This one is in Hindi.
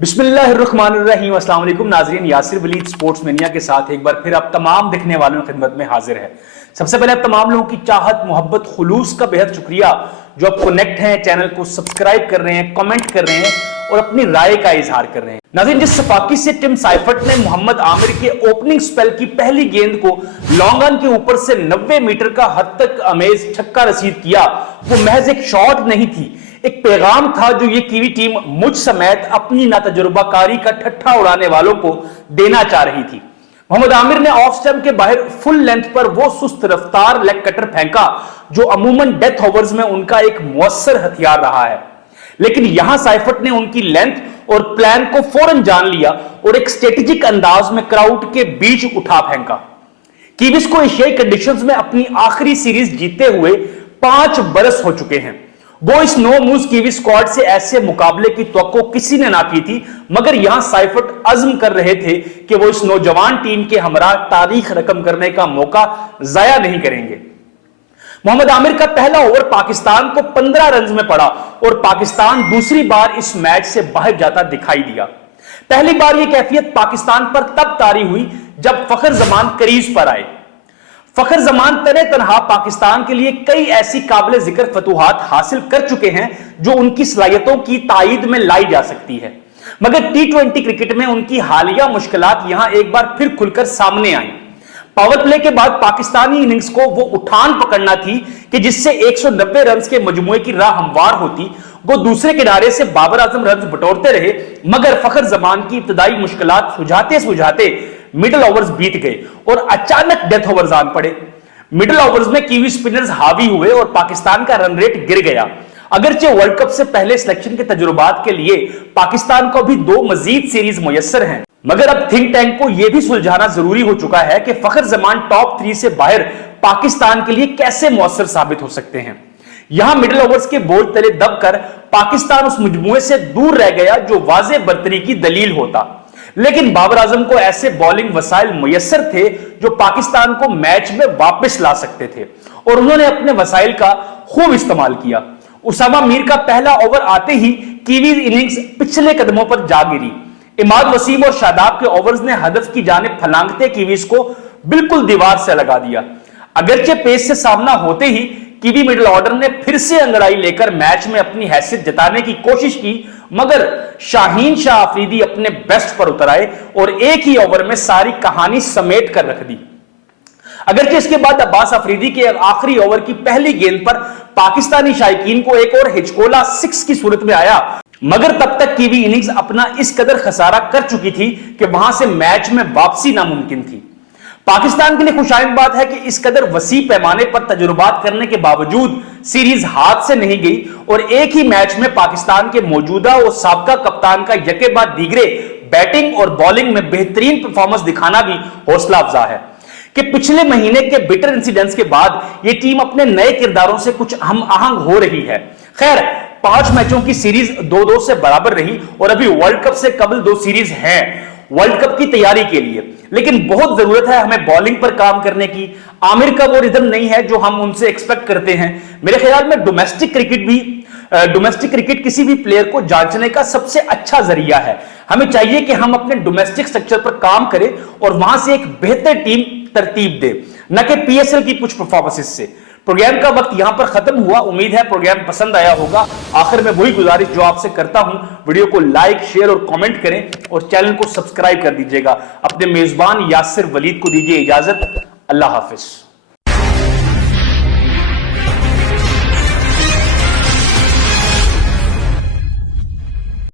बिस्मिल्लाहिर्रहमानिर्रहीम। अस्सलाम वालेकुम नाज़रीन, यासिर वलीद स्पोर्ट्स मेनिया के साथ एक बार फिर आप तमाम देखने वालों की खिदमत में हाजिर है। सबसे पहले आप तमाम लोगों की चाहत, मोहब्बत, खुलूस का बेहद शुक्रिया जो आप कनेक्ट हैं, चैनल को सब्सक्राइब कर रहे हैं, कमेंट कर रहे हैं और अपनी राय का इजहार कर रहे हैं। नाज़रीन, जिस सफाकी से टिम साइफर्ट ने मोहम्मद आमिर के ओपनिंग स्पेल की पहली गेंद को लॉन्ग ऑन के ऊपर से 90 मीटर का हद तक अमेज छक्का रसीद किया, वो महज एक शॉट नहीं थी, एक पैगाम था जो ये कीवी टीम मुझ समेत अपनी नातजुर्बाकारी का ठट्ठा उड़ाने वालों को देना चाह रही थी। मोहम्मद आमिर ने ऑफ स्टंप के बाहर फुल लेंथ पर वो सुस्त रफ्तार लेग कटर फेंका जो अमूमन डेथ ओवर्स में उनका एक मुअस्सर हथियार रहा है, लेकिन यहां साइफर्ट ने उनकी लेंथ और प्लान को फौरन जान लिया और एक स्ट्रेटेजिक अंदाज में क्राउड के बीच उठा फेंका। कीवीज को एशियाई कंडीशंस में अपनी आखिरी सीरीज जीतते हुए 5 बरस हो चुके हैं। वो इस नो मूव कीवी स्क्वाड से ऐसे मुकाबले की तवक्को किसी ने ना की थी, मगर यहां साइफर्ट अज़्म कर रहे थे कि वो इस नौजवान टीम के हमरा तारीख रकम करने का मौका जाया नहीं करेंगे। मोहम्मद आमिर का पहला ओवर पाकिस्तान को 15 रन में पड़ा और पाकिस्तान दूसरी बार इस मैच से बाहर जाता दिखाई दिया। पहली बार यह कैफियत पाकिस्तान पर तब तारी हुई जब फखर जमान क्रीज पर आए। फखर जमान तने तनहा पाकिस्तान के लिए कई ऐसी काबिल जिक्र फतूहात हासिल कर चुके हैं जो उनकी सलाहियतों की तायीद में लाई जा सकती है, मगर टी20 क्रिकेट में उनकी हालिया मुश्किलात यहां एक बार फिर खुलकर सामने आई। पावर प्ले के बाद पाकिस्तानी इनिंग्स को वो उठान पकड़ना थी कि जिससे 190 रन के मजमूए की राह हमवार होती। वो दूसरे किनारे से बाबर आजम रन बटोरते रहे, मगर फखर जमान की इब्तदाई मुश्किलात सुझाते सुझाते मिडिल ओवर्स बीत गए और अचानक डेथ ओवर्स आन पड़े। मिडिल ओवर्स में कीवी स्पिनर्स हावी हुए और पाकिस्तान का रन रेट गिर गया। अगरचे वर्ल्ड कप से पहले सिलेक्शन के तजुर्बात के लिए पाकिस्तान को अभी 2 मजीद सीरीज मुयस्सर हैं, मगर अब थिंक टैंक को यह भी सुलझाना जरूरी हो चुका है कि फखर जमान टॉप 3 से बाहर पाकिस्तान के लिए कैसे मुअस्सर साबित हो सकते हैं। यहां मिडिल ओवर्स के बोझ तले दबकर पाकिस्तान उस मजमुए से दूर रह गया जो वाज़े बर्तरी की दलील होता, लेकिन बाबर आजम को ऐसे बॉलिंग वसाइल मुयस्सर थे जो पाकिस्तान को मैच में वापस ला सकते थे और उन्होंने अपने वसाइल का खूब इस्तेमाल किया। उसामा मीर का पहला ओवर आते ही कीवीज इनिंग्स पिछले कदमों पर जा गिरी। इमाद वसीम और शादाब के ओवर्स ने हदफ की जानिब फलांगते कीवीज को बिल्कुल दीवार से लगा दिया। अगरचे पेस से सामना होते ही कीवी मिडिल ऑर्डर ने फिर से अंगड़ाई लेकर मैच में अपनी हैसियत जताने की कोशिश की, मगर शाहीन शाह अफरीदी अपने बेस्ट पर उतर आए और एक ही ओवर में सारी कहानी समेट कर रख दी। अगरचे इसके बाद अब्बास अफरीदी के आखिरी ओवर की पहली गेंद पर पाकिस्तानी शायकीन को एक और हिचकोला 6 की सूरत में आया, मगर तब तक कीवी इनिंग्स अपना इस कदर खसारा कर चुकी थी कि वहां से मैच में वापसी नामुमकिन थी। पाकिस्तान के लिए खुशाइंद बात है कि इस कदर वसी पैमाने पर तजुर्बात करने के बावजूद सीरीज हाथ से नहीं गई और एक ही मैच में पाकिस्तान के मौजूदा और साबका कप्तान का यके बाद दीगरे बैटिंग और बॉलिंग में बेहतरीन परफॉर्मेंस दिखाना भी हौसला अफजा है कि पिछले महीने के बिटर इंसिडेंट्स के बाद यह टीम अपने नए किरदारों से कुछ हम आहंग हो रही है। खैर, 5 मैचों की सीरीज 2-2 से बराबर रही और अभी वर्ल्ड कप से कबल 2 सीरीज हैं वर्ल्ड कप की तैयारी के लिए, लेकिन बहुत जरूरत है हमें बॉलिंग पर काम करने की। आमिर का वो रिदम नहीं है जो हम उनसे एक्सपेक्ट करते हैं। मेरे ख्याल में डोमेस्टिक क्रिकेट किसी भी प्लेयर को जांचने का सबसे अच्छा जरिया है। हमें चाहिए कि हम अपने डोमेस्टिक स्ट्रक्चर पर काम करें और वहां से एक बेहतर टीम तरतीब दे, न कि पीएसएल की कुछ परफॉर्मेंसेस से। प्रोग्राम का वक्त यहां पर खत्म हुआ। उम्मीद है प्रोग्राम पसंद आया होगा। आखिर में वही गुजारिश जो आपसे करता हूं, वीडियो को लाइक, शेयर और कमेंट करें और चैनल को सब्सक्राइब कर दीजिएगा। अपने मेजबान यासिर वलीद को दीजिए इजाजत। अल्लाह हाफिज।